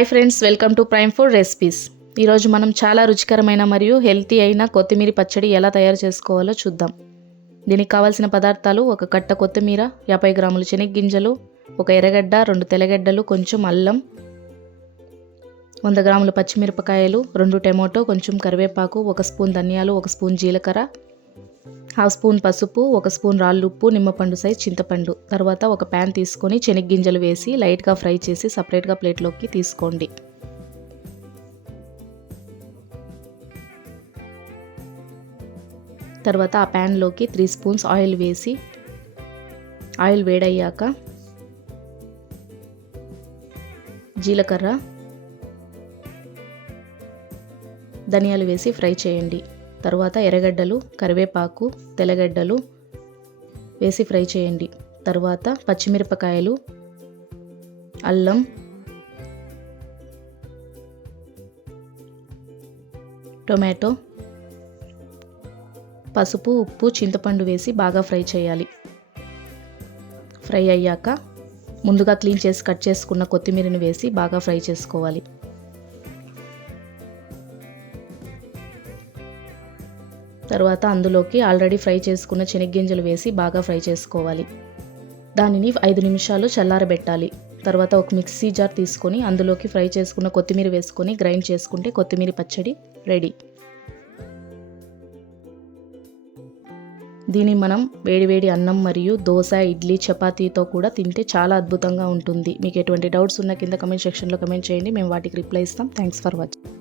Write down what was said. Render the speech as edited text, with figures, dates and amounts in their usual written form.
Hi friends, welcome to prime food recipes. ఈరోజు మనం చాలా రుచికరమైన మరియు హెల్తీ అయిన కొత్తిమీర పచ్చడి ఎలా తయారు చేసుకోవాలో చూద్దాం. దీనికి కావాల్సిన పదార్థాలు: ఒక కట్ట కొత్తిమీర, 50 గ్రాముల శనగగింజలు, ఒక ఎర్రగడ్డ, 2 తెల్లగడ్డలు, కొంచెం అల్లం, 100 గ్రాముల పచ్చిమిరపకాయలు, 2 టమాటో, కొంచెం కరివేపాకు, 1 స్పూన్ ధనియాలు, 1 స్పూన్ జీలకర్ర, 1/2 స్పూన్ పసుపు, 1 స్పూన్ రాళ్ళుప్పు, నిమ్మపండు సైజ్ చింతపండు. తర్వాత ఒక ప్యాన్ తీసుకొని శనగగింజలు వేసి లైట్గా ఫ్రై చేసి సపరేట్గా ప్లేట్లోకి తీసుకోండి. తర్వాత ఆ ప్యాన్లోకి 3 స్పూన్స్ ఆయిల్ వేసి ఆయిల్ వేడయ్యాక జీలకర్ర, ధనియాలు వేసి ఫ్రై చేయండి. తర్వాత ఎర్రగడ్డలు, కరివేపాకు, తెల్లగడ్డలు వేసి ఫ్రై చేయండి. తర్వాత పచ్చిమిరపకాయలు, అల్లం, టొమాటో, పసుపు, ఉప్పు, చింతపండు వేసి బాగా ఫ్రై చేయాలి. ఫ్రై అయ్యాక ముందుగా క్లీన్ చేసి కట్ చేసుకున్న కొత్తిమీరని వేసి బాగా ఫ్రై చేసుకోవాలి. తర్వాత అందులోకి ఆల్రెడీ ఫ్రై చేసుకున్న శనగగింజలు వేసి బాగా ఫ్రై చేసుకోవాలి. దానిని 5 నిమిషాలు చల్లారబెట్టాలి. తర్వాత ఒక మిక్సీ జార్ తీసుకొని అందులోకి ఫ్రై చేసుకున్న కొత్తిమీర వేసుకొని గ్రైండ్ చేసుకుంటే కొత్తిమీర పచ్చడి రెడీ. దీన్ని మనం వేడివేడి అన్నం మరియు దోశ, ఇడ్లీ, చపాతీతో కూడా తింటే చాలా అద్భుతంగా ఉంటుంది. మీకు ఎటువంటి డౌట్స్ ఉన్నా కింద కమెంట్ సెక్షన్లో కమెంట్ చేయండి, మేము వాటికి రిప్లై ఇస్తాం. Thanks for watching.